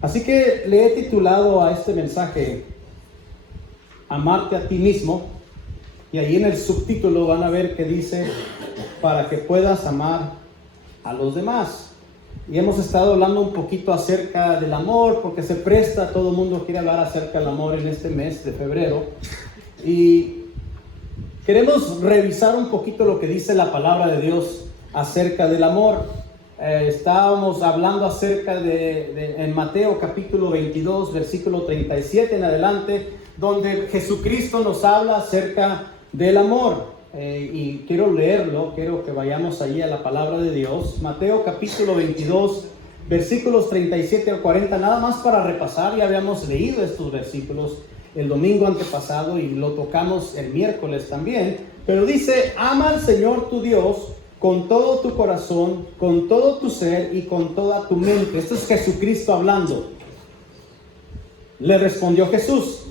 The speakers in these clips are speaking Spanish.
Así que le he titulado a este mensaje Amarte a ti mismo, y ahí en el subtítulo van a ver que dice para que puedas amar a los demás. Y hemos estado hablando un poquito acerca del amor, porque se presta, todo el mundo quiere hablar acerca del amor en este mes de febrero, y queremos revisar un poquito lo que dice la palabra de Dios acerca del amor. Estábamos hablando acerca en Mateo capítulo 22, versículo 37 en adelante, donde Jesucristo nos habla acerca del amor. Y quiero leerlo, quiero que vayamos allí a la palabra de Dios. Mateo capítulo 22, versículos 37 al 40, nada más para repasar. Ya habíamos leído estos versículos el domingo antepasado y lo tocamos el miércoles también. Pero dice: ama al Señor tu Dios con todo tu corazón, con todo tu ser y con toda tu mente. Esto es Jesucristo hablando. Le respondió Jesús: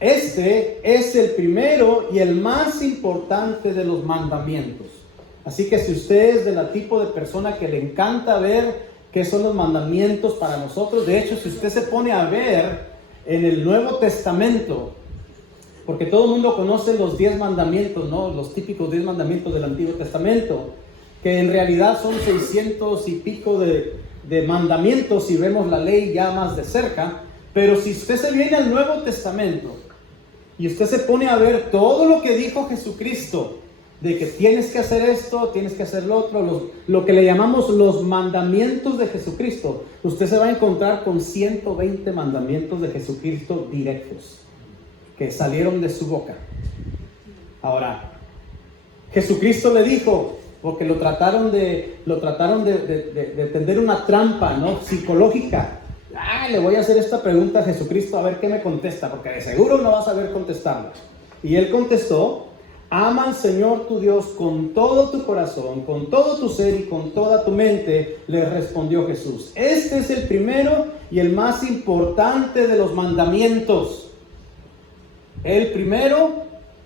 este es el primero y el más importante de los mandamientos. Así que si usted es del tipo de persona que le encanta ver qué son los mandamientos para nosotros, de hecho, si usted se pone a ver en el Nuevo Testamento, porque todo el mundo conoce los 10 mandamientos, ¿no? Los típicos 10 mandamientos del Antiguo Testamento, que en realidad son 600 y pico de mandamientos si vemos la ley ya más de cerca. Pero si usted se viene al Nuevo Testamento y usted se pone a ver todo lo que dijo Jesucristo, de que tienes que hacer esto, tienes que hacer lo otro, lo que le llamamos los mandamientos de Jesucristo, usted se va a encontrar con 120 mandamientos de Jesucristo directos, que salieron de su boca. Ahora, Jesucristo le dijo, porque lo trataron de tender una trampa, ¿no?, psicológica. Le voy a hacer esta pregunta a Jesucristo a ver qué me contesta, porque de seguro no va a saber contestarla. Y él contestó: ama al Señor tu Dios con todo tu corazón, con todo tu ser y con toda tu mente. Le respondió Jesús: este es el primero y el más importante de los mandamientos. El primero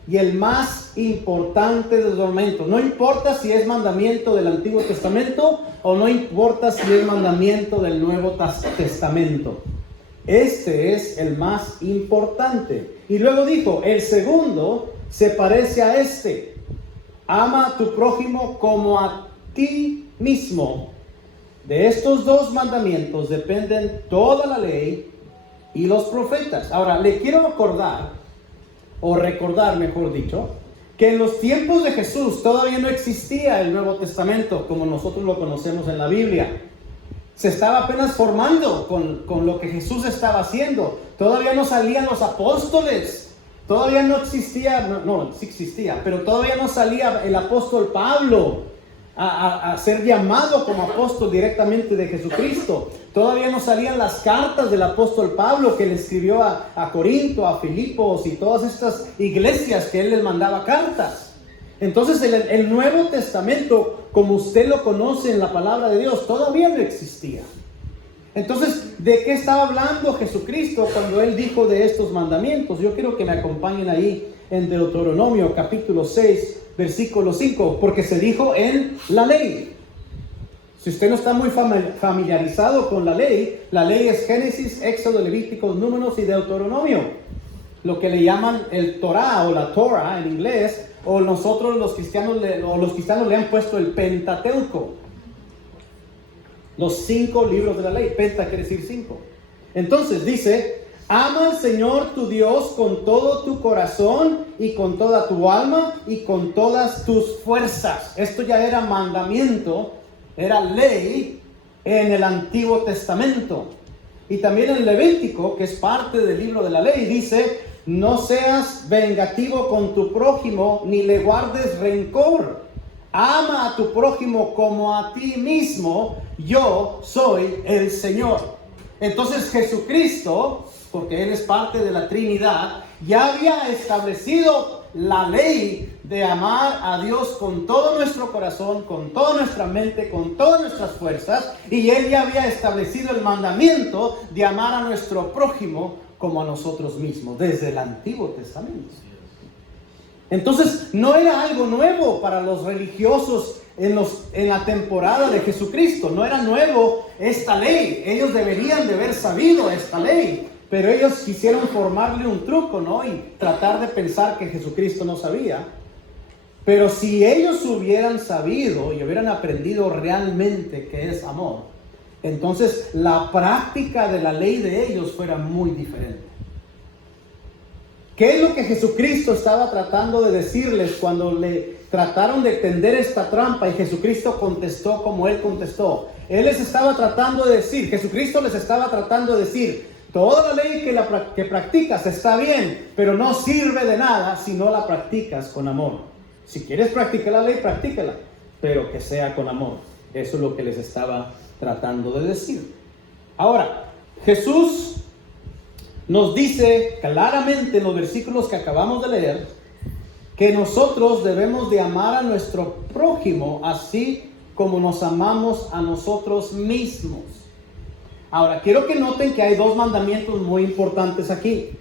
y el más importante de los mandamientos. No importa si es mandamiento del Antiguo Testamento o no importa si es mandamiento del Nuevo Testamento. Este es el más importante. Y luego dijo: el segundo se parece a este: ama a tu prójimo como a ti mismo. De estos dos mandamientos dependen toda la ley y los profetas. Ahora, le quiero recordar, mejor dicho, que en los tiempos de Jesús todavía no existía el Nuevo Testamento como nosotros lo conocemos en la Biblia. Se estaba apenas formando con lo que Jesús estaba haciendo. Todavía no salían los apóstoles. Todavía no existía, sí existía, pero todavía no salía el apóstol Pablo a ser llamado como apóstol directamente de Jesucristo. Todavía no salían las cartas del apóstol Pablo que le escribió a Corinto, a Filipos y todas estas iglesias que él les mandaba cartas. Entonces el Nuevo Testamento, como usted lo conoce en la palabra de Dios, todavía no existía. Entonces, ¿de qué estaba hablando Jesucristo cuando él dijo de estos mandamientos? Yo quiero que me acompañen ahí en Deuteronomio capítulo 6, versículo 5, porque se dijo en la ley. Si usted no está muy familiarizado con la ley es Génesis, Éxodo, Levítico, Números y Deuteronomio. Lo que le llaman el Torah o la Torah en inglés, o nosotros los cristianos le han puesto el Pentateuco. Los 5 libros de la ley. Penta quiere decir 5. Entonces dice: ama al Señor tu Dios con todo tu corazón y con toda tu alma y con todas tus fuerzas. Esto ya era mandamiento, era ley en el Antiguo Testamento. Y también en Levítico, que es parte del libro de la ley, dice: no seas vengativo con tu prójimo, ni le guardes rencor. Ama a tu prójimo como a ti mismo. Yo soy el Señor. Entonces Jesucristo, porque Él es parte de la Trinidad, ya había establecido la ley de amar a Dios con todo nuestro corazón, con toda nuestra mente, con todas nuestras fuerzas. Y Él ya había establecido el mandamiento de amar a nuestro prójimo como a nosotros mismos, desde el Antiguo Testamento. Entonces, no era algo nuevo para los religiosos en la temporada de Jesucristo. No era nuevo esta ley. Ellos deberían de haber sabido esta ley, pero ellos quisieron formarle un truco, ¿no? Y tratar de pensar que Jesucristo no sabía. Pero si ellos hubieran sabido y hubieran aprendido realmente qué es amor, entonces la práctica de la ley de ellos fuera muy diferente. ¿Qué es lo que Jesucristo estaba tratando de decirles cuando le trataron de tender esta trampa y Jesucristo contestó como Él contestó? Él les estaba tratando de decir, Jesucristo les estaba tratando de decir, toda la ley que practicas está bien, pero no sirve de nada si no la practicas con amor. Si quieres practicar la ley, practícala, pero que sea con amor. Eso es lo que les estaba tratando de decir. Ahora, Jesús nos dice claramente en los versículos que acabamos de leer que nosotros debemos de amar a nuestro prójimo así como nos amamos a nosotros mismos. Ahora, quiero que noten que hay dos mandamientos muy importantes aquí.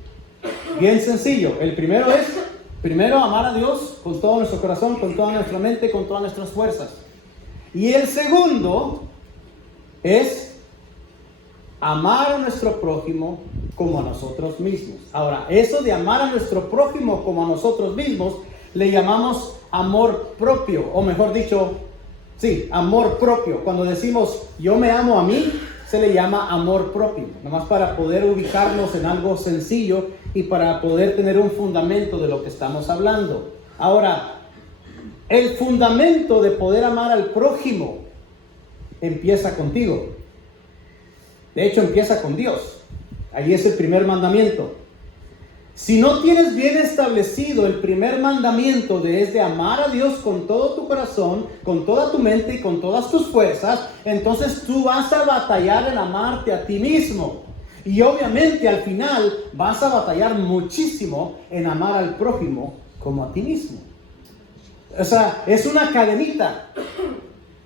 Bien sencillo. El primero es, amar a Dios con todo nuestro corazón, con toda nuestra mente, con todas nuestras fuerzas. Y el segundo es amar a nuestro prójimo como a nosotros mismos. Ahora, eso de amar a nuestro prójimo como a nosotros mismos, le llamamos amor propio, o mejor dicho, sí, amor propio. Cuando decimos yo me amo a mí, se le llama amor propio, nomás para poder ubicarnos en algo sencillo y para poder tener un fundamento de lo que estamos hablando. Ahora, el fundamento de poder amar al prójimo empieza contigo. De hecho, empieza con Dios. Ahí es el primer mandamiento. Si no tienes bien establecido el primer mandamiento es de amar a Dios con todo tu corazón, con toda tu mente y con todas tus fuerzas, entonces tú vas a batallar en amarte a ti mismo. Y obviamente al final vas a batallar muchísimo en amar al prójimo como a ti mismo. O sea, es una cadenita.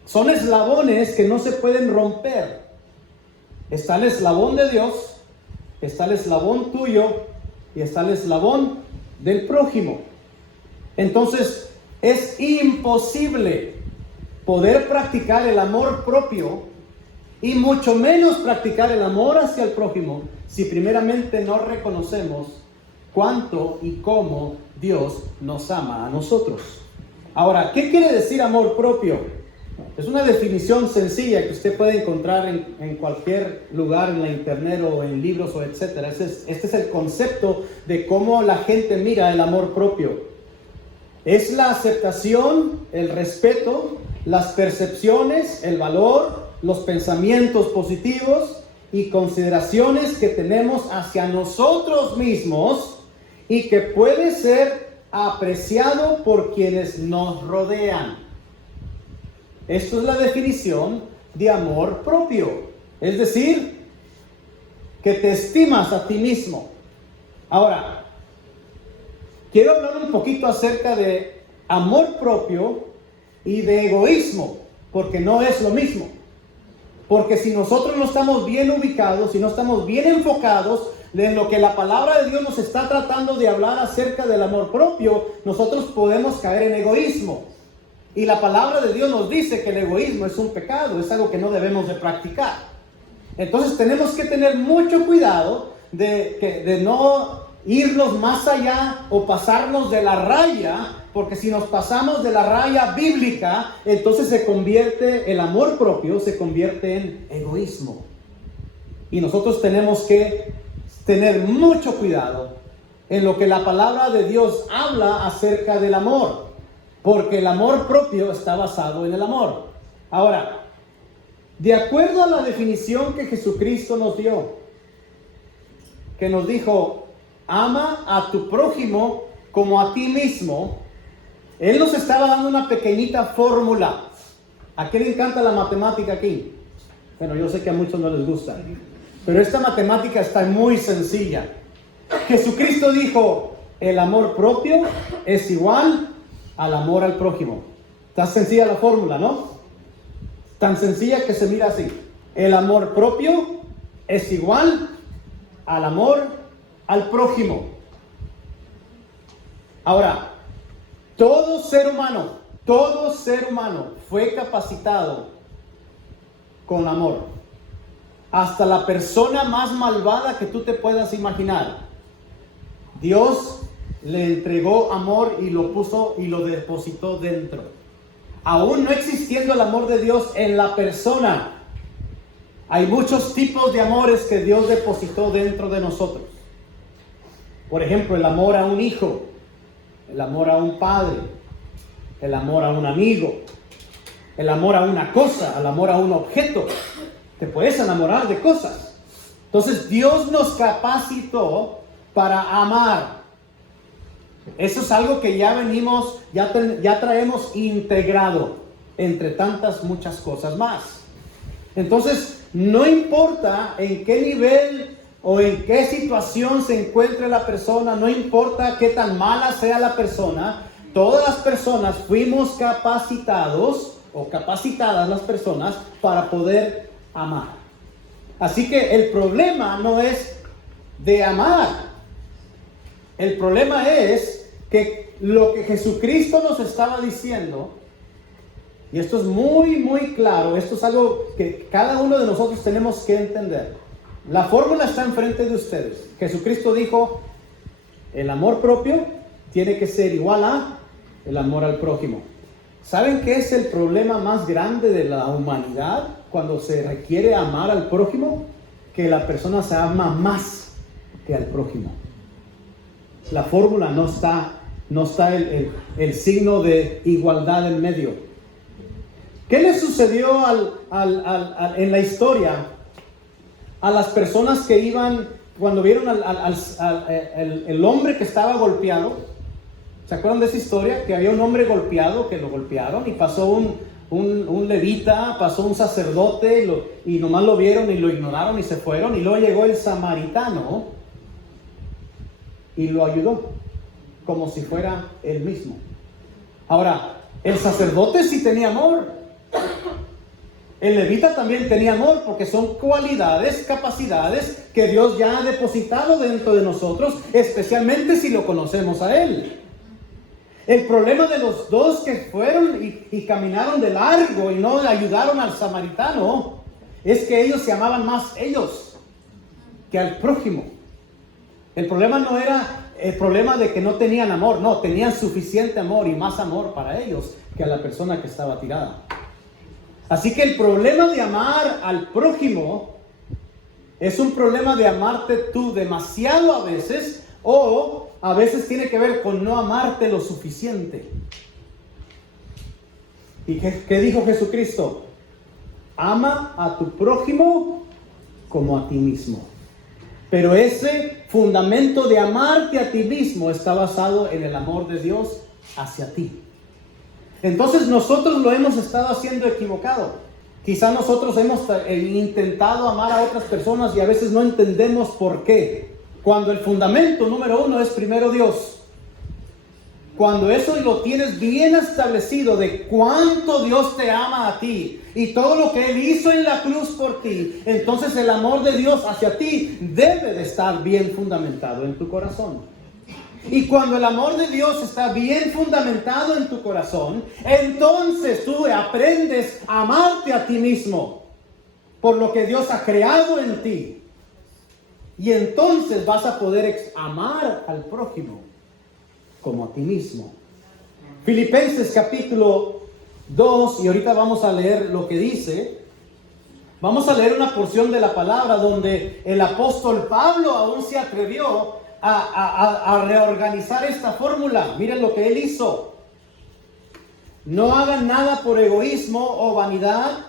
Son eslabones que no se pueden romper. Está el eslabón de Dios, está el eslabón tuyo y está el eslabón del prójimo. Entonces, es imposible poder practicar el amor propio y mucho menos practicar el amor hacia el prójimo si primeramente no reconocemos cuánto y cómo Dios nos ama a nosotros. Ahora, ¿qué quiere decir amor propio? Es una definición sencilla que usted puede encontrar en cualquier lugar, en la internet o en libros o etcétera. Este es el concepto de cómo la gente mira el amor propio. Es la aceptación, el respeto, las percepciones, el valor, los pensamientos positivos y consideraciones que tenemos hacia nosotros mismos y que puede ser apreciado por quienes nos rodean. Esto es la definición de amor propio. Es decir, que te estimas a ti mismo. Ahora, quiero hablar un poquito acerca de amor propio y de egoísmo, porque no es lo mismo. Porque si nosotros no estamos bien ubicados, si no estamos bien enfocados en lo que la palabra de Dios nos está tratando de hablar acerca del amor propio, nosotros podemos caer en egoísmo. Y la palabra de Dios nos dice que el egoísmo es un pecado, es algo que no debemos de practicar. Entonces tenemos que tener mucho cuidado de no irnos más allá o pasarnos de la raya, porque si nos pasamos de la raya bíblica, entonces el amor propio se convierte en egoísmo. Y nosotros tenemos que tener mucho cuidado en lo que la palabra de Dios habla acerca del amor. Porque el amor propio está basado en el amor. Ahora, de acuerdo a la definición que Jesucristo nos dio, que nos dijo, ama a tu prójimo como a ti mismo, Él nos estaba dando una pequeñita fórmula. ¿A quién le encanta la matemática aquí? Bueno, yo sé que a muchos no les gusta, pero esta matemática está muy sencilla. Jesucristo dijo, el amor propio es igual al amor al prójimo. Está sencilla la fórmula, ¿no? Tan sencilla que se mira así. El amor propio es igual al amor al prójimo. Ahora, todo ser humano fue capacitado con amor. hasta la persona más malvada que tú te puedas imaginar, Dios le entregó amor y lo puso y lo depositó dentro. Aún no existiendo el amor de Dios en la persona, hay muchos tipos de amores que Dios depositó dentro de nosotros. Por ejemplo, el amor a un hijo, el amor a un padre, el amor a un amigo, el amor a una cosa, el amor a un objeto. Te puedes enamorar de cosas. Entonces Dios nos capacitó para amar. Eso es algo que ya venimos, ya traemos integrado entre tantas muchas cosas más. Entonces, no importa en qué nivel o en qué situación se encuentre la persona, no importa qué tan mala sea la persona, todas las personas fuimos capacitados o capacitadas las personas para poder amar. Así que el problema no es de amar. El problema es que lo que Jesucristo nos estaba diciendo, y esto es muy, muy claro, esto es algo que cada uno de nosotros tenemos que entender. La fórmula está enfrente de ustedes. Jesucristo dijo, el amor propio tiene que ser igual a el amor al prójimo. ¿Saben qué es el problema más grande de la humanidad cuando se requiere amar al prójimo? Que la persona se ama más que al prójimo. La fórmula no está el signo de igualdad en medio. ¿Qué le sucedió en la historia a las personas que iban, cuando vieron el hombre que estaba golpeado? ¿Se acuerdan de esa historia? Que había un hombre golpeado, que lo golpearon y pasó un levita, pasó un sacerdote y nomás lo vieron y lo ignoraron y se fueron. Y luego llegó el samaritano y lo ayudó como si fuera él mismo. Ahora, el sacerdote sí tenía amor. El levita también tenía amor, porque son cualidades, capacidades que Dios ya ha depositado dentro de nosotros, especialmente si lo conocemos a Él. El problema de los dos que fueron y caminaron de largo y no ayudaron al samaritano es que ellos se amaban más ellos que al prójimo. El problema no era el problema de que no tenían amor, no, tenían suficiente amor y más amor para ellos que a la persona que estaba tirada. Así que el problema de amar al prójimo es un problema de amarte tú demasiado a veces, o a veces tiene que ver con no amarte lo suficiente. ¿Y qué dijo Jesucristo? Ama a tu prójimo como a ti mismo. Pero ese fundamento de amarte a ti mismo está basado en el amor de Dios hacia ti. Entonces nosotros lo hemos estado haciendo equivocado. Quizá nosotros hemos intentado amar a otras personas y a veces no entendemos por qué. Cuando el fundamento número uno es primero Dios. Cuando eso lo tienes bien establecido de cuánto Dios te ama a ti y todo lo que Él hizo en la cruz por ti, entonces el amor de Dios hacia ti debe de estar bien fundamentado en tu corazón. Y cuando el amor de Dios está bien fundamentado en tu corazón, entonces tú aprendes a amarte a ti mismo por lo que Dios ha creado en ti. Y entonces vas a poder amar al prójimo como a ti mismo. Filipenses capítulo 2, y ahorita vamos a leer lo que dice. Vamos a leer una porción de la palabra donde el apóstol Pablo aún se atrevió a reorganizar esta fórmula. Miren lo que él hizo. No hagan nada por egoísmo o vanidad,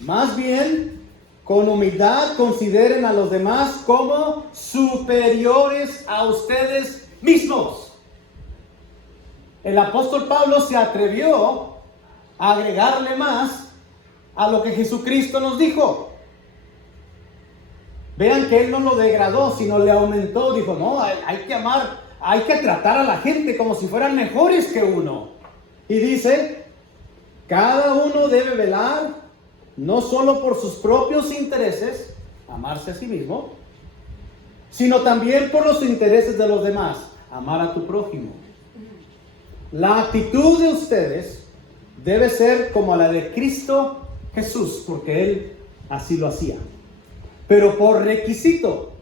más bien con humildad consideren a los demás como superiores a ustedes mismos. El apóstol Pablo se atrevió a agregarle más a lo que Jesucristo nos dijo. Vean que él no lo degradó, sino le aumentó. Dijo, no, hay que amar, hay que tratar a la gente como si fueran mejores que uno. Y dice, cada uno debe velar no solo por sus propios intereses, amarse a sí mismo, sino también por los intereses de los demás, amar a tu prójimo. La actitud de ustedes debe ser como la de Cristo Jesús, porque Él así lo hacía. Pero por requisito,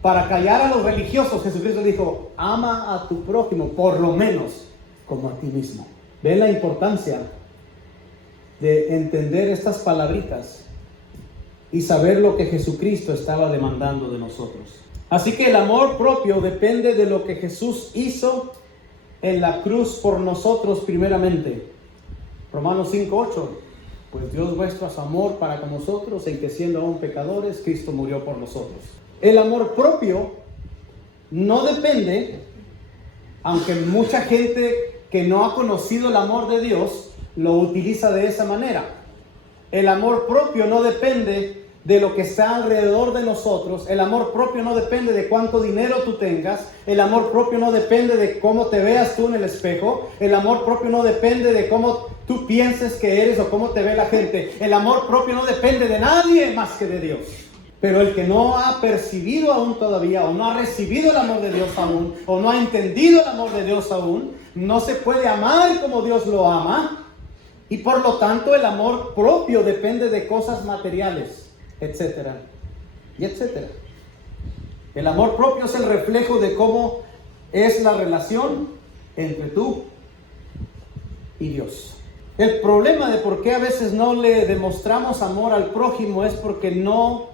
para callar a los religiosos, Jesucristo dijo, ama a tu prójimo, por lo menos como a ti mismo. ¿Ven la importancia de entender estas palabritas y saber lo que Jesucristo estaba demandando de nosotros? Así que el amor propio depende de lo que Jesús hizo en la cruz por nosotros primeramente. Romanos 5:8. Pues Dios muestra su amor para con nosotros, en que siendo aún pecadores, Cristo murió por nosotros. El amor propio no depende, aunque mucha gente que no ha conocido el amor de Dios lo utiliza de esa manera. El amor propio no depende de lo que está alrededor de nosotros. El amor propio no depende de cuánto dinero tú tengas. El amor propio no depende de cómo te veas tú en el espejo. El amor propio no depende de cómo tú pienses que eres o cómo te ve la gente. El amor propio no depende de nadie más que de Dios. Pero el que no ha percibido aún todavía, o no ha recibido el amor de Dios aún, o no ha entendido el amor de Dios aún, no se puede amar como Dios lo ama. Y por lo tanto el amor propio depende de cosas materiales, etcétera, y etcétera. El amor propio es el reflejo de cómo es la relación entre tú y Dios. El problema de por qué a veces no le demostramos amor al prójimo es porque no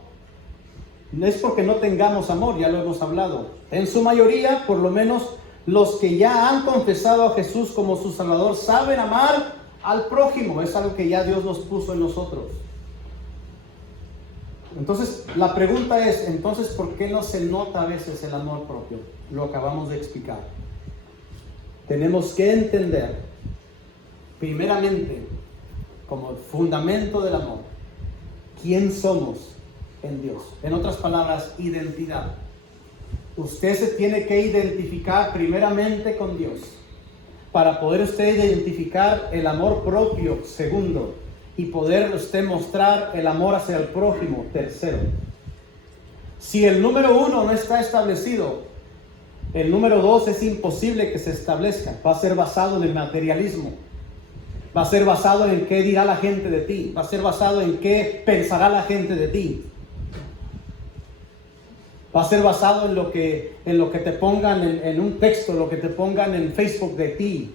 tengamos amor, ya lo hemos hablado. En su mayoría, por lo menos los que ya han confesado a Jesús como su Salvador, saben amar al prójimo. Es algo que ya Dios nos puso en nosotros. Entonces, la pregunta es, ¿por qué no se nota a veces el amor propio? Lo acabamos de explicar. Tenemos que entender, primeramente, como el fundamento del amor, quién somos en Dios. En otras palabras, identidad. Usted se tiene que identificar primeramente con Dios para poder usted identificar el amor propio, segundo, y poder usted mostrar el amor hacia el prójimo, tercero. Si el número 1 no está establecido, el número 2 es imposible que se establezca. Va a ser basado en el materialismo. Va a ser basado en qué dirá la gente de ti. Va a ser basado en qué pensará la gente de ti. Va a ser basado en lo que te pongan en un texto, lo que te pongan en Facebook de ti.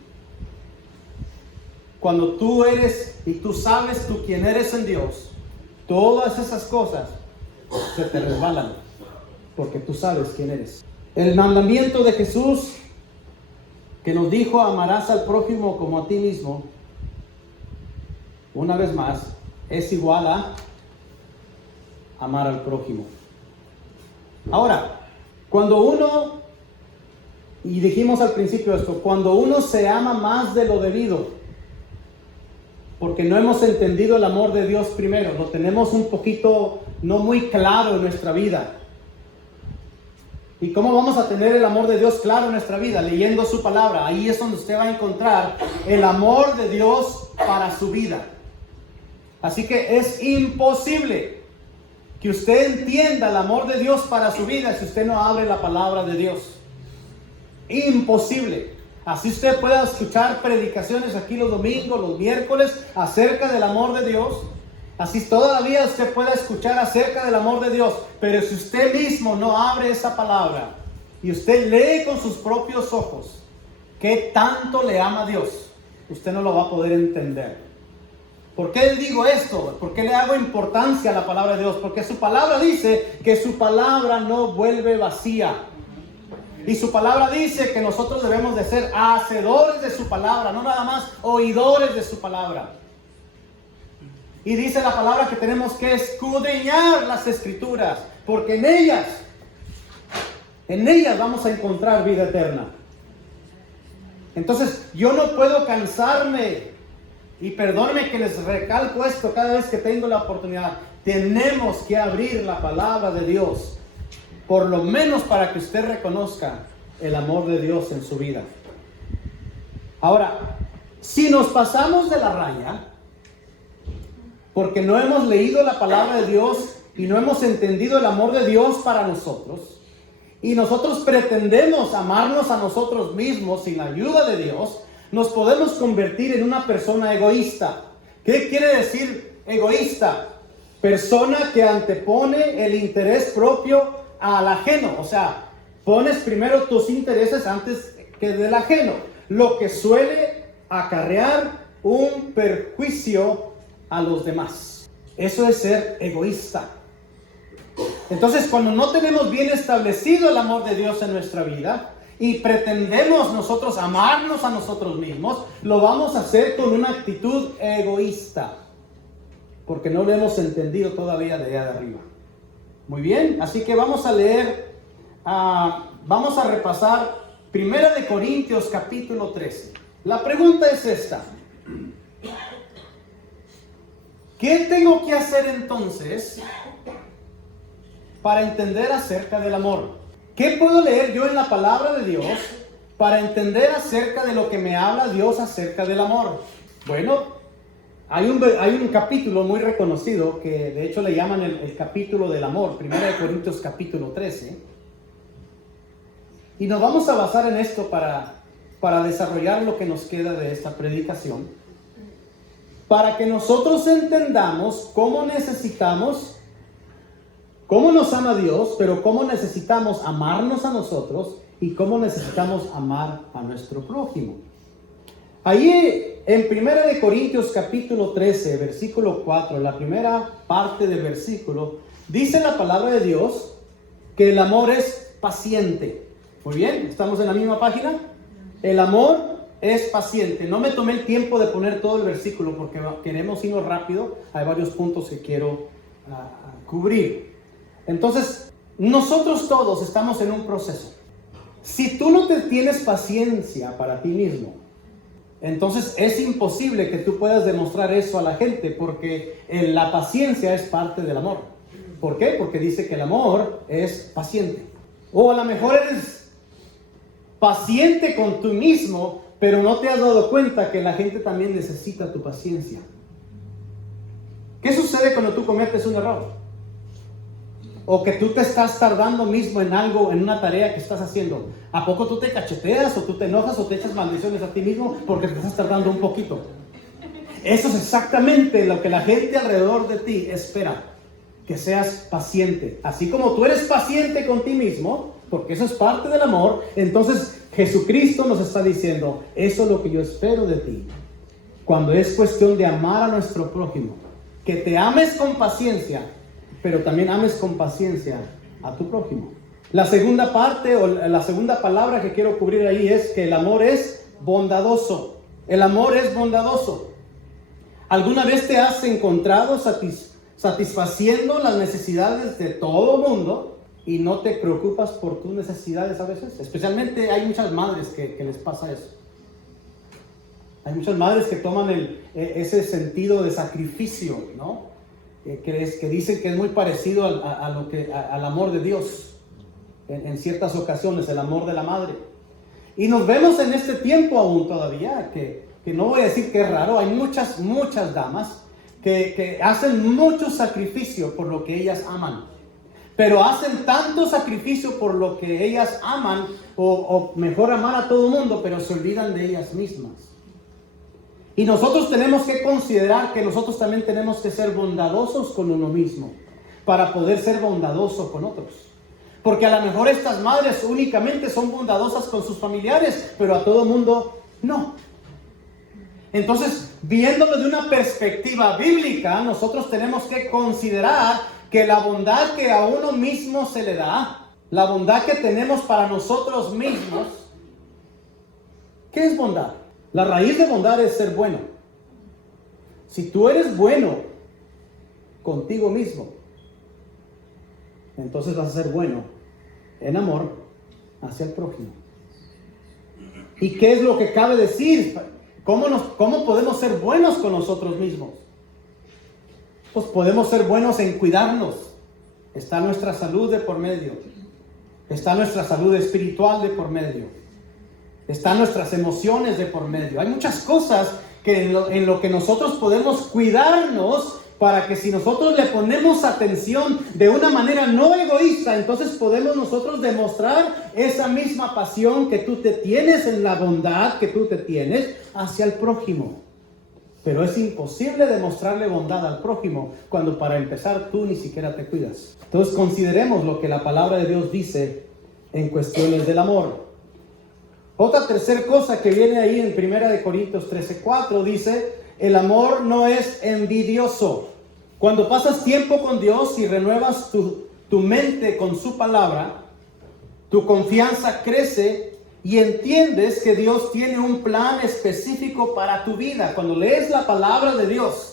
Cuando tú eres y tú sabes tú quién eres en Dios, todas esas cosas se te resbalan porque tú sabes quién eres. El mandamiento de Jesús que nos dijo amarás al prójimo como a ti mismo, una vez más, es igual a amar al prójimo. Ahora, cuando uno, y dijimos al principio esto, cuando uno se ama más de lo debido, porque no hemos entendido el amor de Dios primero, lo tenemos un poquito no muy claro en nuestra vida. ¿Y cómo vamos a tener el amor de Dios claro en nuestra vida? Leyendo su palabra. Ahí es donde usted va a encontrar el amor de Dios para su vida. Así que es imposible que usted entienda el amor de Dios para su vida si usted no abre la palabra de Dios. Imposible. Así usted pueda escuchar predicaciones aquí los domingos, los miércoles, acerca del amor de Dios. Así todavía usted puede escuchar acerca del amor de Dios. Pero si usted mismo no abre esa palabra y usted lee con sus propios ojos qué tanto le ama a Dios, usted no lo va a poder entender. ¿Por qué digo esto? ¿Por qué le hago importancia a la palabra de Dios? Porque su palabra dice que su palabra no vuelve vacía. Y su palabra dice que nosotros debemos de ser hacedores de su palabra, no nada más oidores de su palabra. Y dice la palabra que tenemos que escudriñar las escrituras, porque en ellas vamos a encontrar vida eterna. Entonces yo no puedo cansarme, y perdónenme que les recalco esto cada vez que tengo la oportunidad. Tenemos que abrir la palabra de Dios, por lo menos para que usted reconozca el amor de Dios en su vida. Ahora, si nos pasamos de la raya, porque no hemos leído la palabra de Dios y no hemos entendido el amor de Dios para nosotros, y nosotros pretendemos amarnos a nosotros mismos sin la ayuda de Dios, nos podemos convertir en una persona egoísta. ¿Qué quiere decir egoísta? Persona que antepone el interés propio al ajeno. O sea, pones primero tus intereses antes que del ajeno, lo que suele acarrear un perjuicio a los demás. Eso es ser egoísta. Entonces, cuando no tenemos bien establecido el amor de Dios en nuestra vida y pretendemos nosotros amarnos a nosotros mismos, lo vamos a hacer con una actitud egoísta, porque no lo hemos entendido todavía de allá de arriba. Muy bien, así que vamos a leer, vamos a repasar 1 Corintios capítulo 13. La pregunta es esta: ¿qué tengo que hacer entonces para entender acerca del amor? ¿Qué puedo leer yo en la palabra de Dios para entender acerca de lo que me habla Dios acerca del amor? Bueno, hay un capítulo muy reconocido que de hecho le llaman el capítulo del amor, 1 Corintios capítulo 13. Y nos vamos a basar en esto para desarrollar lo que nos queda de esta predicación, para que nosotros entendamos cómo nos ama Dios, pero cómo necesitamos amarnos a nosotros y cómo necesitamos amar a nuestro prójimo. Ahí en 1 Corintios capítulo 13, versículo 4, la primera parte del versículo, dice la palabra de Dios que el amor es paciente. Muy bien, ¿estamos en la misma página? El amor es paciente. No me tomé el tiempo de poner todo el versículo porque queremos irnos rápido. Hay varios puntos que quiero cubrir. Entonces, nosotros todos estamos en un proceso. Si tú no te tienes paciencia para ti mismo, entonces es imposible que tú puedas demostrar eso a la gente, porque la paciencia es parte del amor. ¿Por qué? Porque dice que el amor es paciente. O a lo mejor eres paciente con tú mismo, pero no te has dado cuenta que la gente también necesita tu paciencia. ¿Qué sucede cuando tú cometes un error? O que tú te estás tardando mismo en algo, en una tarea que estás haciendo. ¿A poco tú te cacheteas o tú te enojas o te echas maldiciones a ti mismo porque te estás tardando un poquito? Eso es exactamente lo que la gente alrededor de ti espera, que seas paciente. Así como tú eres paciente con ti mismo, porque eso es parte del amor, entonces Jesucristo nos está diciendo, eso es lo que yo espero de ti. Cuando es cuestión de amar a nuestro prójimo, que te ames con paciencia, pero también ames con paciencia a tu prójimo. La segunda parte o la segunda palabra que quiero cubrir ahí es que el amor es bondadoso. El amor es bondadoso. ¿Alguna vez te has encontrado satisfaciendo las necesidades de todo el mundo y no te preocupas por tus necesidades a veces? Especialmente hay muchas madres que les pasa eso. Hay muchas madres que toman ese sentido de sacrificio, ¿no? Que dicen que es muy parecido al amor de Dios en ciertas ocasiones, el amor de la madre. Y nos vemos en este tiempo aún todavía, que no voy a decir que es raro, hay muchas damas que hacen mucho sacrificio por lo que ellas aman. Pero hacen tanto sacrificio por lo que ellas aman, o mejor amar a todo el mundo, pero se olvidan de ellas mismas. Y nosotros tenemos que considerar que nosotros también tenemos que ser bondadosos con uno mismo, para poder ser bondadosos con otros. Porque a lo mejor estas madres únicamente son bondadosas con sus familiares, pero a todo el mundo no. Entonces, viéndolo de una perspectiva bíblica, nosotros tenemos que considerar que la bondad que a uno mismo se le da, la bondad que tenemos para nosotros mismos, ¿qué es bondad? La raíz de bondad es ser bueno. Si tú eres bueno contigo mismo, entonces vas a ser bueno en amor hacia el prójimo. ¿Y qué es lo que cabe decir? ¿Cómo podemos ser buenos con nosotros mismos? Pues podemos ser buenos en cuidarnos. Está nuestra salud de por medio. Está nuestra salud espiritual de por medio. Están nuestras emociones de por medio. Hay muchas cosas que en lo que nosotros podemos cuidarnos, para que si nosotros le ponemos atención de una manera no egoísta, entonces podemos nosotros demostrar esa misma pasión que tú te tienes en la bondad que tú te tienes hacia el prójimo. Pero es imposible demostrarle bondad al prójimo cuando para empezar tú ni siquiera te cuidas. Entonces consideremos lo que la palabra de Dios dice en cuestiones del amor. Otra tercera cosa que viene ahí en 1 Corintios 13:4 dice, el amor no es envidioso. Cuando pasas tiempo con Dios y renuevas tu mente con su palabra, tu confianza crece y entiendes que Dios tiene un plan específico para tu vida. Cuando lees la palabra de Dios,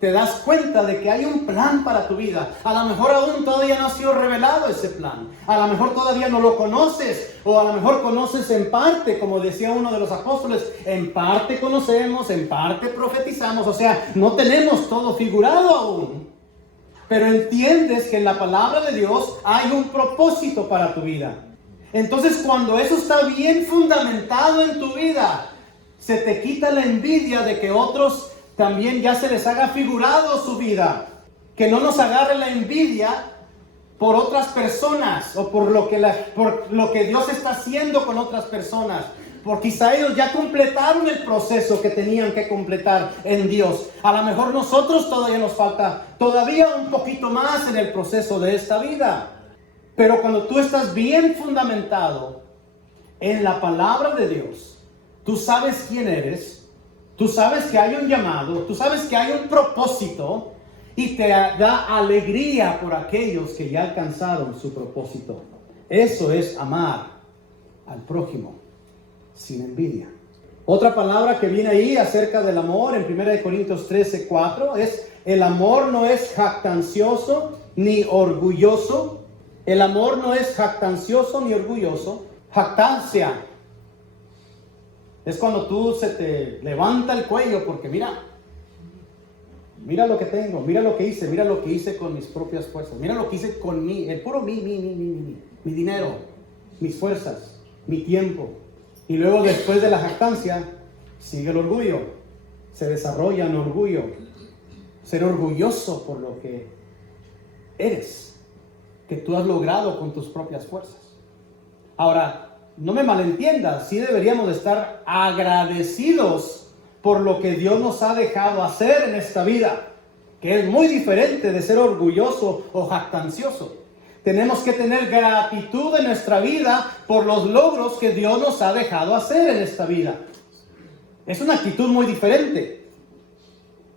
te das cuenta de que hay un plan para tu vida. A lo mejor aún todavía no ha sido revelado ese plan. A lo mejor todavía no lo conoces, o a lo mejor conoces en parte, como decía uno de los apóstoles, en parte conocemos, en parte profetizamos. O sea, no tenemos todo figurado aún. Pero entiendes que en la palabra de Dios hay un propósito para tu vida. Entonces, cuando eso está bien fundamentado en tu vida, se te quita la envidia de que otros también ya se les haga figurado su vida. Que no nos agarre la envidia por otras personas o por lo que Dios está haciendo con otras personas. Porque quizá ellos ya completaron el proceso que tenían que completar en Dios. A lo mejor nosotros todavía nos falta todavía un poquito más en el proceso de esta vida. Pero cuando tú estás bien fundamentado en la palabra de Dios, tú sabes quién eres, tú sabes que hay un llamado, tú sabes que hay un propósito y te da alegría por aquellos que ya alcanzaron su propósito. Eso es amar al prójimo sin envidia. Otra palabra que viene ahí acerca del amor en 1 Corintios 13:4 es: el amor no es jactancioso ni orgulloso. El amor no es jactancioso ni orgulloso. Jactancia es cuando tú se te levanta el cuello porque mira lo que tengo, mira lo que hice con mis propias fuerzas, mira lo que hice con el puro mi dinero, mis fuerzas, mi tiempo. Y luego después de la jactancia sigue el orgullo, se desarrolla en orgullo, ser orgulloso por lo que eres, que tú has logrado con tus propias fuerzas. Ahora, no me malentiendas, sí deberíamos de estar agradecidos por lo que Dios nos ha dejado hacer en esta vida, que es muy diferente de ser orgulloso o jactancioso. Tenemos que tener gratitud en nuestra vida por los logros que Dios nos ha dejado hacer en esta vida. Es una actitud muy diferente.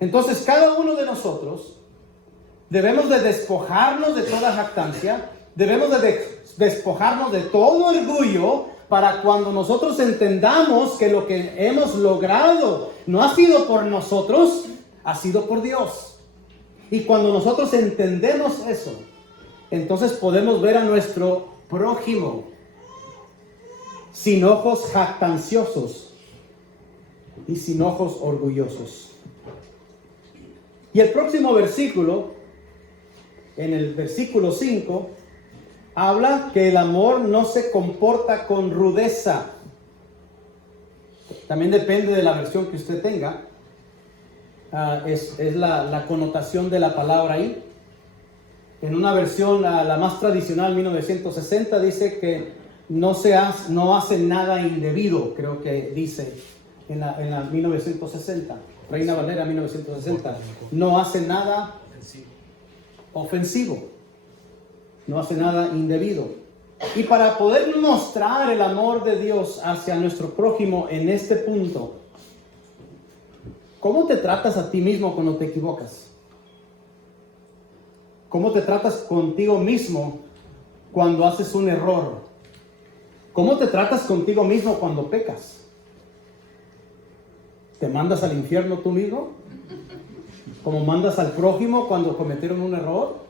Entonces, cada uno de nosotros debemos de despojarnos de toda jactancia, debemos de despojarnos de todo orgullo para cuando nosotros entendamos que lo que hemos logrado no ha sido por nosotros, ha sido por Dios. Y cuando nosotros entendemos eso, entonces podemos ver a nuestro prójimo sin ojos jactanciosos y sin ojos orgullosos. Y el próximo versículo, en el versículo 5, habla que el amor no se comporta con rudeza. También depende de la versión que usted tenga. Es la connotación de la palabra ahí. En una versión, la más tradicional, 1960, dice que no hace nada indebido, creo que dice en la 1960. Reina Valera 1960. No hace nada ofensivo. No hace nada indebido. Y para poder mostrar el amor de Dios hacia nuestro prójimo en este punto, ¿cómo te tratas a ti mismo cuando te equivocas? ¿Cómo te tratas contigo mismo cuando haces un error? ¿Cómo te tratas contigo mismo cuando pecas? ¿Te mandas al infierno tú mismo? ¿Como mandas al prójimo cuando cometieron un error?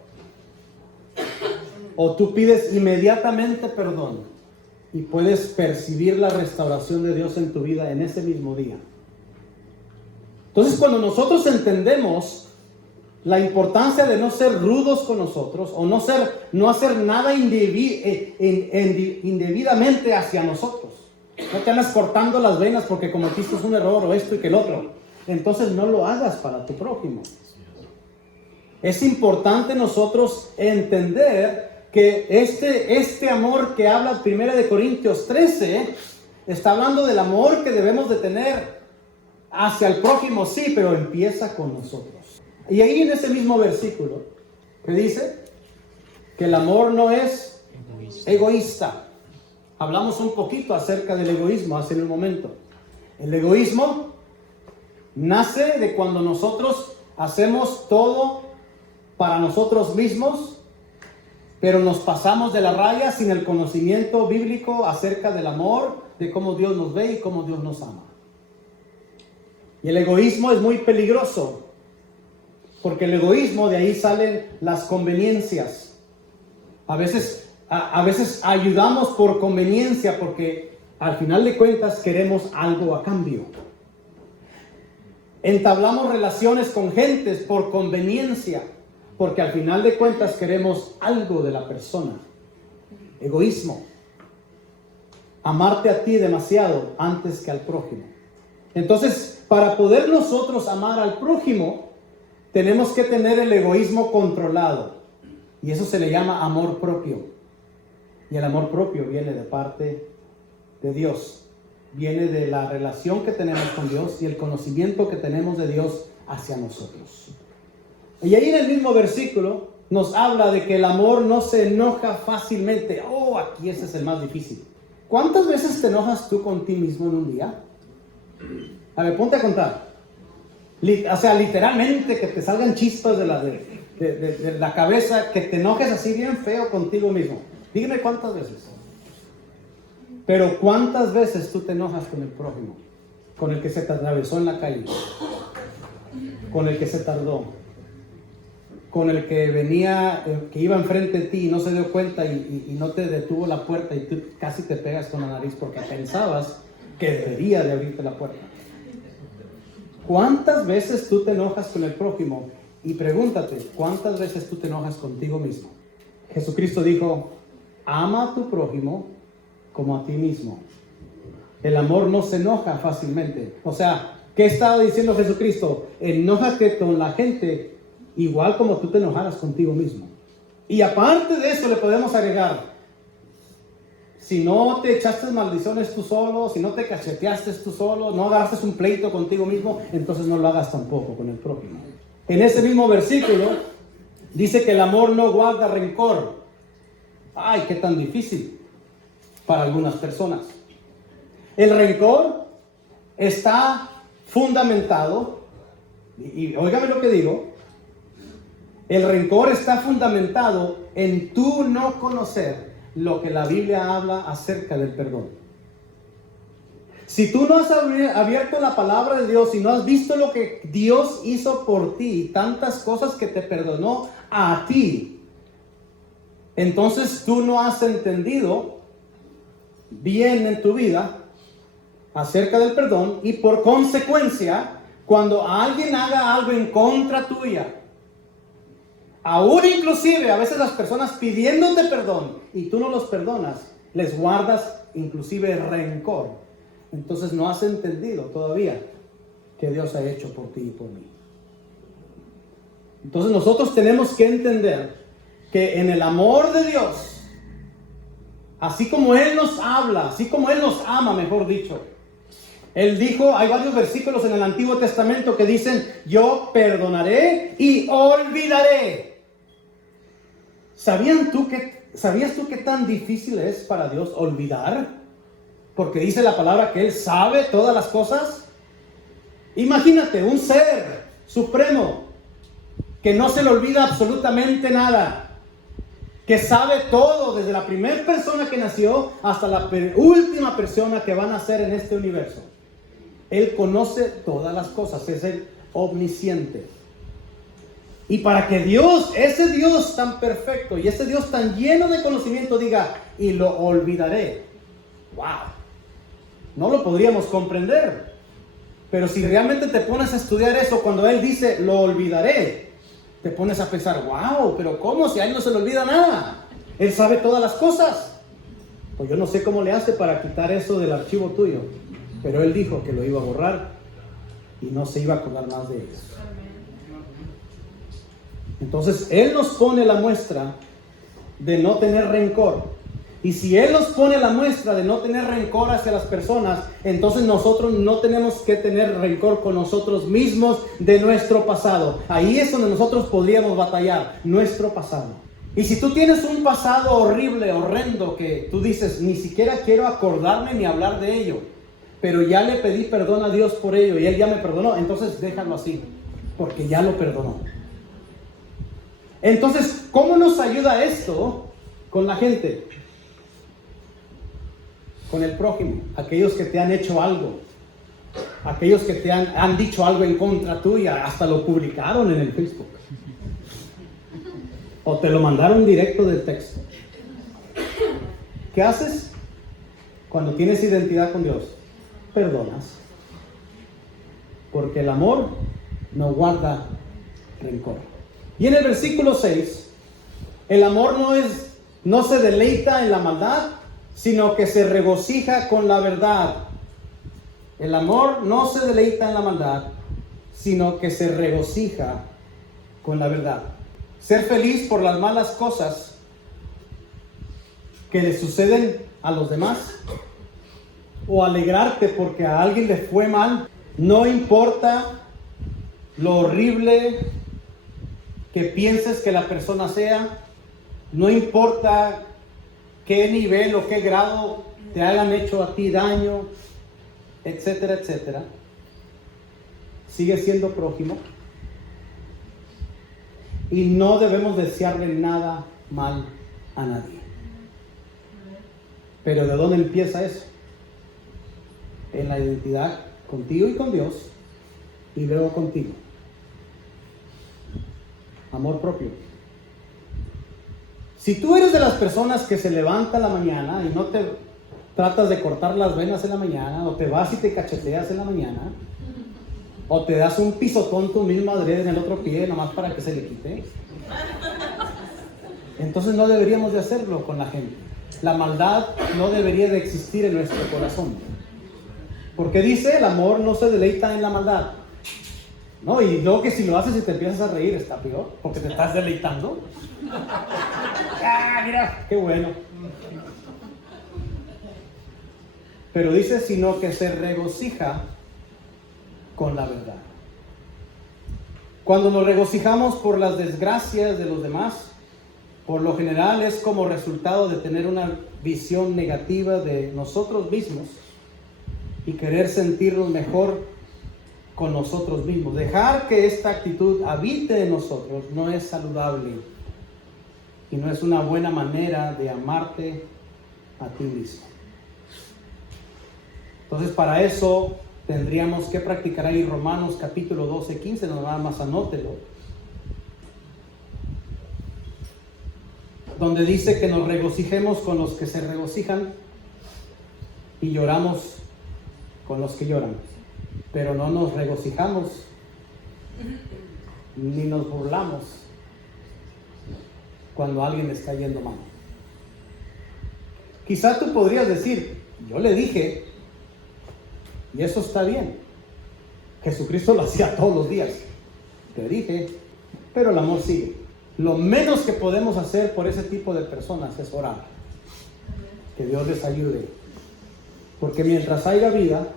¿O tú pides inmediatamente perdón y puedes percibir la restauración de Dios en tu vida en ese mismo día? Entonces, cuando nosotros entendemos la importancia de no ser rudos con nosotros o no hacer nada indebidamente hacia nosotros, no te andas cortando las venas porque cometiste un error o esto y que el otro, entonces no lo hagas para tu prójimo. Es importante nosotros entender que este amor que habla 1 Corintios 13 está hablando del amor que debemos de tener Hacia el prójimo sí, pero empieza con nosotros. Y ahí en ese mismo versículo que dice que el amor no es egoísta. Hablamos un poquito acerca del egoísmo hace un momento. El egoísmo nace de cuando nosotros hacemos todo para nosotros mismos, pero nos pasamos de la raya sin el conocimiento bíblico acerca del amor, de cómo Dios nos ve y cómo Dios nos ama. Y el egoísmo es muy peligroso, porque el egoísmo, de ahí salen las conveniencias. A veces ayudamos por conveniencia, porque al final de cuentas queremos algo a cambio. Entablamos relaciones con gentes por conveniencia, porque al final de cuentas queremos algo de la persona. Egoísmo. Amarte a ti demasiado antes que al prójimo. Entonces, para poder nosotros amar al prójimo, tenemos que tener el egoísmo controlado. Y eso se le llama amor propio. Y el amor propio viene de parte de Dios. Viene de la relación que tenemos con Dios y el conocimiento que tenemos de Dios hacia nosotros. Y ahí en el mismo versículo nos habla de que el amor no se enoja fácilmente. Oh, aquí ese es el más difícil. ¿Cuántas veces te enojas tú con ti mismo en un día? A ver, ponte a contar. O sea, literalmente que te salgan chispas de la cabeza, que te enojes así bien feo contigo mismo. Dígame cuántas veces. Pero ¿cuántas veces tú te enojas con el prójimo? Con el que se te atravesó en la calle. Con el que se tardó. Con el que venía, que iba enfrente de ti y no se dio cuenta y no te detuvo la puerta y tú casi te pegas con la nariz porque pensabas que debería de abrirte la puerta. ¿Cuántas veces tú te enojas con el prójimo? Y pregúntate, ¿cuántas veces tú te enojas contigo mismo? Jesucristo dijo, ama a tu prójimo como a ti mismo. El amor no se enoja fácilmente. O sea, ¿qué estaba diciendo Jesucristo? Enójate con la gente igual como tú te enojaras contigo mismo. Y aparte de eso le podemos agregar, si no te echaste maldiciones tú solo, si no te cacheteaste tú solo, no agarraste un pleito contigo mismo, entonces no lo hagas tampoco con el prójimo. En ese mismo versículo dice que el amor no guarda rencor. Ay, qué tan difícil para algunas personas. El rencor está fundamentado, y óigame lo que digo, el rencor está fundamentado en tú no conocer lo que la Biblia habla acerca del perdón. Si tú no has abierto la palabra de Dios y no has visto lo que Dios hizo por ti, tantas cosas que te perdonó a ti, entonces tú no has entendido bien en tu vida acerca del perdón, y por consecuencia, cuando alguien haga algo en contra tuya, aún inclusive a veces las personas pidiéndote perdón y tú no los perdonas, les guardas inclusive rencor. Entonces no has entendido todavía que Dios ha hecho por ti y por mí. Entonces nosotros tenemos que entender que en el amor de Dios, así como Él nos habla, así como Él nos ama, mejor dicho, Él dijo, hay varios versículos en el Antiguo Testamento que dicen, yo perdonaré y olvidaré. ¿Sabías tú qué tan difícil es para Dios olvidar? Porque dice la palabra que Él sabe todas las cosas. Imagínate un ser supremo que no se le olvida absolutamente nada, que sabe todo desde la primera persona que nació hasta la última persona que va a nacer en este universo. Él conoce todas las cosas, es el omnisciente. Y para que Dios, ese Dios tan perfecto y ese Dios tan lleno de conocimiento diga, y lo olvidaré. ¡Wow! No lo podríamos comprender. Pero si realmente te pones a estudiar eso, cuando Él dice, lo olvidaré, te pones a pensar, wow, pero ¿cómo? Si a Él no se le olvida nada. Él sabe todas las cosas. Pues yo no sé cómo le hace para quitar eso del archivo tuyo. Pero Él dijo que lo iba a borrar y no se iba a acordar más de eso. Entonces Él nos pone la muestra de no tener rencor. Y si Él nos pone la muestra de no tener rencor hacia las personas, entonces nosotros no tenemos que tener rencor con nosotros mismos de nuestro pasado. Ahí es donde nosotros podríamos batallar, nuestro pasado. Y si tú tienes un pasado horrible, horrendo, que tú dices, ni siquiera quiero acordarme ni hablar de ello, pero ya le pedí perdón a Dios por ello y Él ya me perdonó, entonces déjalo así, porque ya lo perdonó. Entonces, ¿cómo nos ayuda esto con la gente? Con el prójimo, aquellos que te han hecho algo, aquellos que te han dicho algo en contra tuya, hasta lo publicaron en el Facebook, o te lo mandaron directo del texto. ¿Qué haces? Cuando tienes identidad con Dios, perdonas, porque el amor no guarda rencor. Y en el versículo 6, el amor no se deleita en la maldad, sino que se regocija con la verdad. El amor no se deleita en la maldad, sino que se regocija con la verdad. Ser feliz por las malas cosas que le suceden a los demás, o alegrarte porque a alguien le fue mal, no importa lo horrible que pienses que la persona sea, no importa qué nivel o qué grado te hayan hecho a ti daño, etcétera, etcétera. Sigue siendo prójimo y no debemos desearle nada mal a nadie. Pero ¿de dónde empieza eso? En la identidad contigo y con Dios, y luego contigo. Amor propio. Si tú eres de las personas que se levanta en la mañana y no te tratas de cortar las venas en la mañana, o te vas y te cacheteas en la mañana, o te das un pisotón tú mismo adrede en el otro pie nomás para que se le quite, entonces no deberíamos de hacerlo con la gente. La maldad no debería de existir en nuestro corazón, porque dice, el amor no se deleita en la maldad. No, y luego que si lo haces y te empiezas a reír, está peor, porque te estás deleitando. ¡Ah, mira! ¡Qué bueno! Pero dice, sino que se regocija con la verdad. Cuando nos regocijamos por las desgracias de los demás, por lo general es como resultado de tener una visión negativa de nosotros mismos y querer sentirnos mejor con nosotros mismos. Dejar que esta actitud habite en nosotros no es saludable y no es una buena manera de amarte a ti mismo. Entonces, para eso tendríamos que practicar ahí Romanos capítulo 12, 15, no nada más anótelo, donde dice que nos regocijemos con los que se regocijan y lloramos con los que lloran, pero no nos regocijamos ni nos burlamos cuando alguien está yendo mal. Quizá tú podrías decir, yo le dije, y eso está bien, Jesucristo lo hacía todos los días, te dije, pero el amor sigue. Lo menos que podemos hacer por ese tipo de personas es orar, que Dios les ayude, porque mientras haya vida,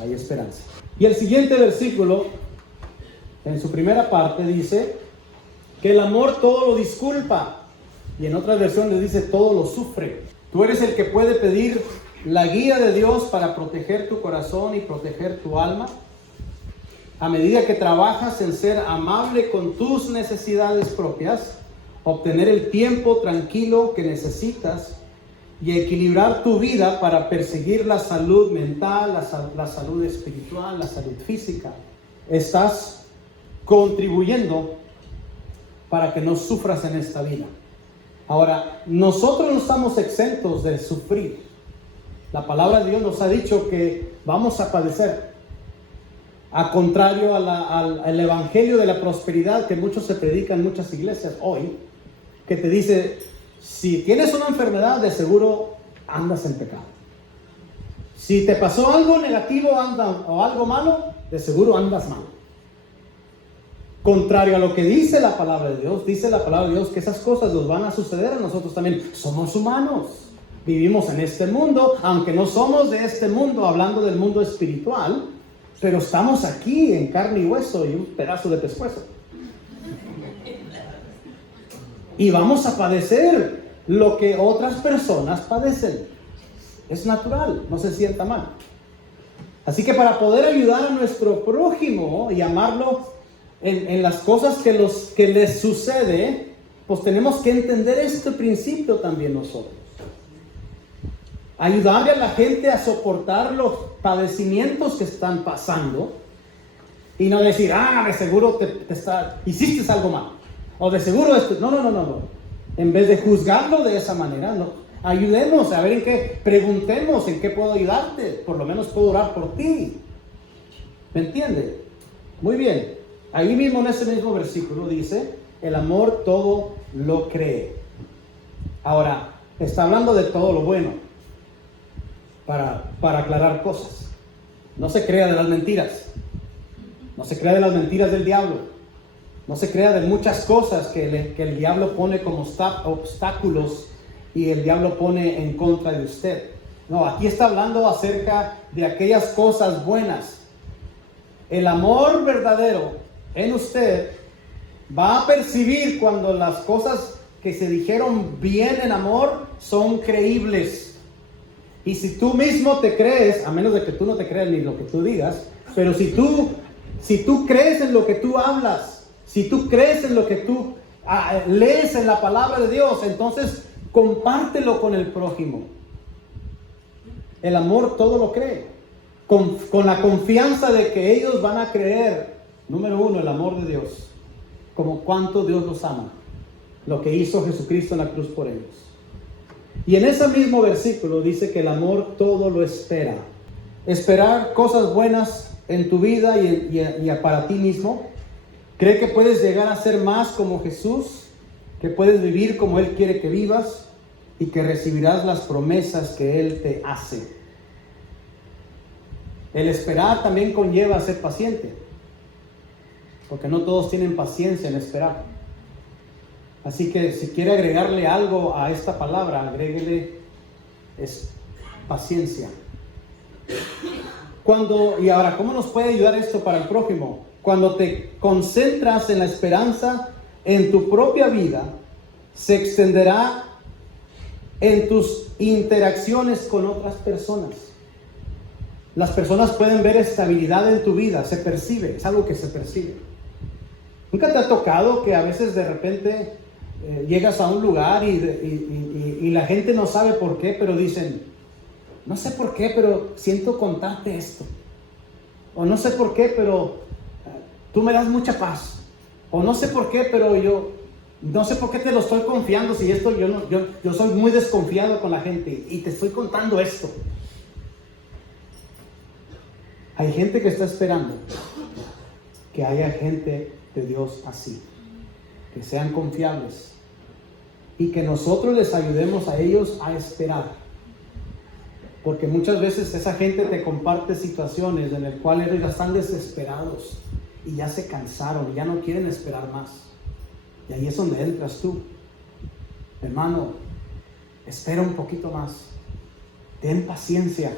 hay esperanza. Y el siguiente versículo, en su primera parte, dice que el amor todo lo disculpa, y en otras versiones dice todo lo sufre. Tú eres el que puede pedir la guía de Dios para proteger tu corazón y proteger tu alma, a medida que trabajas en ser amable con tus necesidades propias, obtener el tiempo tranquilo que necesitas y equilibrar tu vida para perseguir la salud mental, la salud espiritual, la salud física. Estás contribuyendo para que no sufras en esta vida. Ahora, nosotros no estamos exentos de sufrir. La palabra de Dios nos ha dicho que vamos a padecer. A contrario al evangelio de la prosperidad que muchos se predican en muchas iglesias hoy, que te dice, si tienes una enfermedad, de seguro andas en pecado. Si te pasó algo negativo o algo malo, de seguro andas mal. Contrario a lo que dice la palabra de Dios, dice la palabra de Dios que esas cosas nos van a suceder a nosotros también. Somos humanos, vivimos en este mundo, aunque no somos de este mundo, hablando del mundo espiritual, pero estamos aquí en carne y hueso y un pedazo de pescuezo. Y vamos a padecer lo que otras personas padecen. Es natural, no se sienta mal. Así que para poder ayudar a nuestro prójimo y amarlo en las cosas que les sucede, pues tenemos que entender este principio también nosotros. Ayudarle a la gente a soportar los padecimientos que están pasando y no decir, de seguro hiciste algo mal. O de seguro esto. No. En vez de juzgarlo de esa manera, no. Ayudemos a ver preguntemos en qué puedo ayudarte. Por lo menos puedo orar por ti. ¿Me entiende? Muy bien. Ahí mismo en ese mismo versículo dice, el amor todo lo cree. Ahora, está hablando de todo lo bueno. Para aclarar cosas. No se crea de las mentiras. No se crea de las mentiras del diablo. No se crea de muchas cosas que el diablo pone como obstáculos y el diablo pone en contra de usted. No, aquí está hablando acerca de aquellas cosas buenas. El amor verdadero en usted va a percibir cuando las cosas que se dijeron bien en amor son creíbles. Y si tú mismo te crees, a menos de que tú no te creas ni lo que tú digas, pero si tú crees en lo que tú hablas, si tú crees en lo que tú lees en la palabra de Dios, entonces compártelo con el prójimo. El amor todo lo cree. Con la confianza de que ellos van a creer, número uno, el amor de Dios. Como cuánto Dios los ama. Lo que hizo Jesucristo en la cruz por ellos. Y en ese mismo versículo dice que el amor todo lo espera. Esperar cosas buenas en tu vida y para ti mismo. ¿Cree que puedes llegar a ser más como Jesús? ¿Que puedes vivir como Él quiere que vivas? Y que recibirás las promesas que Él te hace. El esperar también conlleva ser paciente. Porque no todos tienen paciencia en esperar. Así que si quiere agregarle algo a esta palabra, agréguele paciencia. Y ahora, ¿cómo nos puede ayudar esto para el prójimo? Cuando te concentras en la esperanza en tu propia vida, se extenderá en tus interacciones con otras personas. Las personas pueden ver estabilidad en tu vida, se percibe, es algo que se percibe. ¿Nunca te ha tocado que a veces de repente llegas a un lugar y la gente no sabe por qué, pero dicen, no sé por qué, pero siento contarte esto? O no sé por qué, pero tú me das mucha paz. O no sé por qué, pero yo no sé por qué te lo estoy confiando. Si esto yo soy muy desconfiado con la gente y te estoy contando esto. Hay gente que está esperando que haya gente de Dios así, que sean confiables y que nosotros les ayudemos a ellos a esperar. Porque muchas veces esa gente te comparte situaciones en las cuales ellos ya están desesperados y ya se cansaron y ya no quieren esperar más. Y ahí es donde entras tú. Hermano, espera un poquito más. Ten paciencia.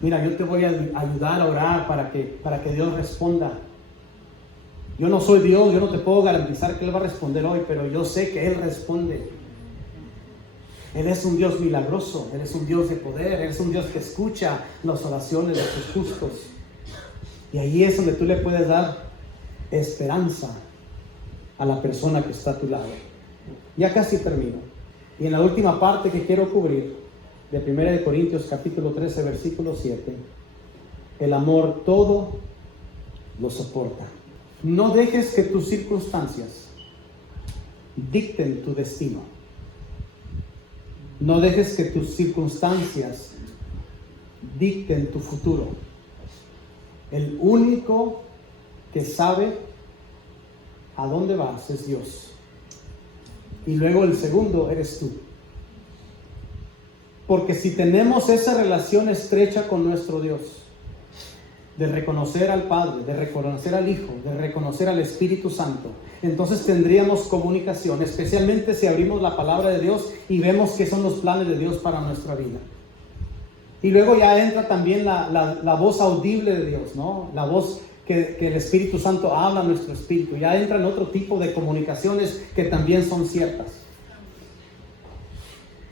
Mira, yo te voy a ayudar a orar para que Dios responda. Yo no soy Dios, yo no te puedo garantizar que Él va a responder hoy, pero yo sé que Él responde. Él es un Dios milagroso, Él es un Dios de poder, Él es un Dios que escucha las oraciones de sus justos. Y ahí es donde tú le puedes dar esperanza a la persona que está a tu lado. Ya casi termino. Y en la última parte que quiero cubrir, de 1 Corintios capítulo 13, versículo 7, el amor todo lo soporta. No dejes que tus circunstancias dicten tu destino. No dejes que tus circunstancias dicten tu futuro. El único que sabe a dónde vas es Dios. Y luego el segundo eres tú. Porque si tenemos esa relación estrecha con nuestro Dios, de reconocer al Padre, de reconocer al Hijo, de reconocer al Espíritu Santo, entonces tendríamos comunicación, especialmente si abrimos la palabra de Dios y vemos qué son los planes de Dios para nuestra vida. Y luego ya entra también la voz audible de Dios, ¿no? La voz que el Espíritu Santo habla a nuestro espíritu. Ya entran otro tipo de comunicaciones que también son ciertas.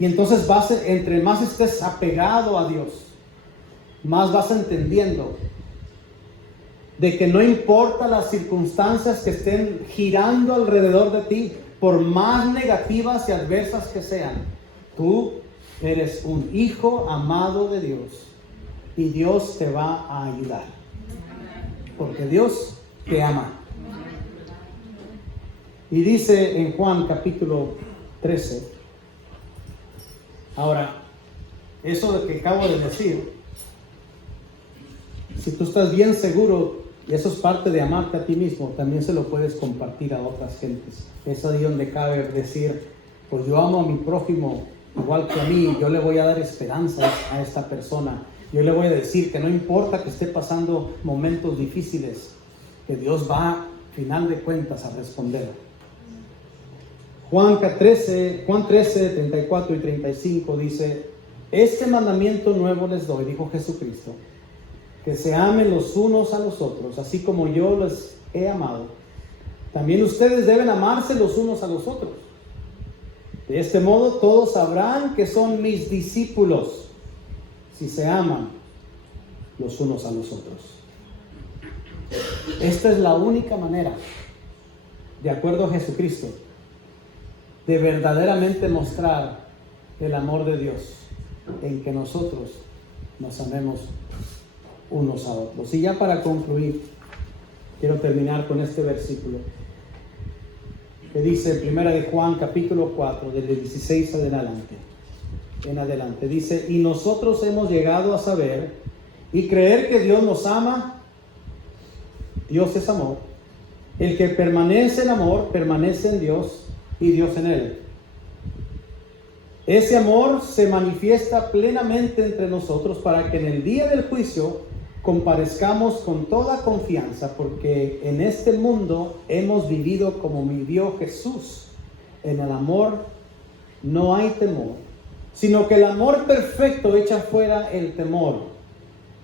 Y entonces entre más estés apegado a Dios, más vas entendiendo de que no importa las circunstancias que estén girando alrededor de ti, por más negativas y adversas que sean, tú eres un hijo amado de Dios y Dios te va a ayudar, porque Dios te ama. Y dice en Juan capítulo 13, ahora, eso de que acabo de decir, si tú estás bien seguro, y eso es parte de amarte a ti mismo, también se lo puedes compartir a otras gentes. Es ahí donde cabe decir, pues yo amo a mi prójimo igual que a mí, yo le voy a dar esperanza a esta persona. Yo le voy a decir que no importa que esté pasando momentos difíciles, que Dios va, final de cuentas, a responder. Juan 13, 34 y 35 dice, este mandamiento nuevo les doy, dijo Jesucristo, que se amen los unos a los otros, así como yo les he amado. También ustedes deben amarse los unos a los otros. De este modo todos sabrán que son mis discípulos, si se aman los unos a los otros. Esta es la única manera, de acuerdo a Jesucristo, de verdaderamente mostrar el amor de Dios, en que nosotros nos amemos unos a otros. Y ya para concluir, quiero terminar con este versículo que dice en 1 de Juan capítulo 4, desde 16 en adelante, dice, y nosotros hemos llegado a saber y creer que Dios nos ama. Dios es amor. El que permanece en amor, permanece en Dios y Dios en él. Ese amor se manifiesta plenamente entre nosotros para que en el día del juicio comparezcamos con toda confianza, porque en este mundo hemos vivido como vivió Jesús. En el amor no hay temor, sino que el amor perfecto echa fuera el temor.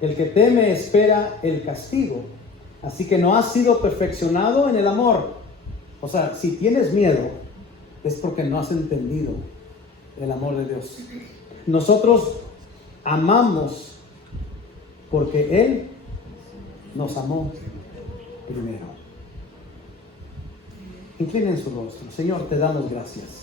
El que teme espera el castigo, así que no has sido perfeccionado en el amor. O sea, si tienes miedo, es porque no has entendido el amor de Dios. Nosotros amamos porque Él nos amó primero. Inclinen su rostro. Señor, te damos gracias.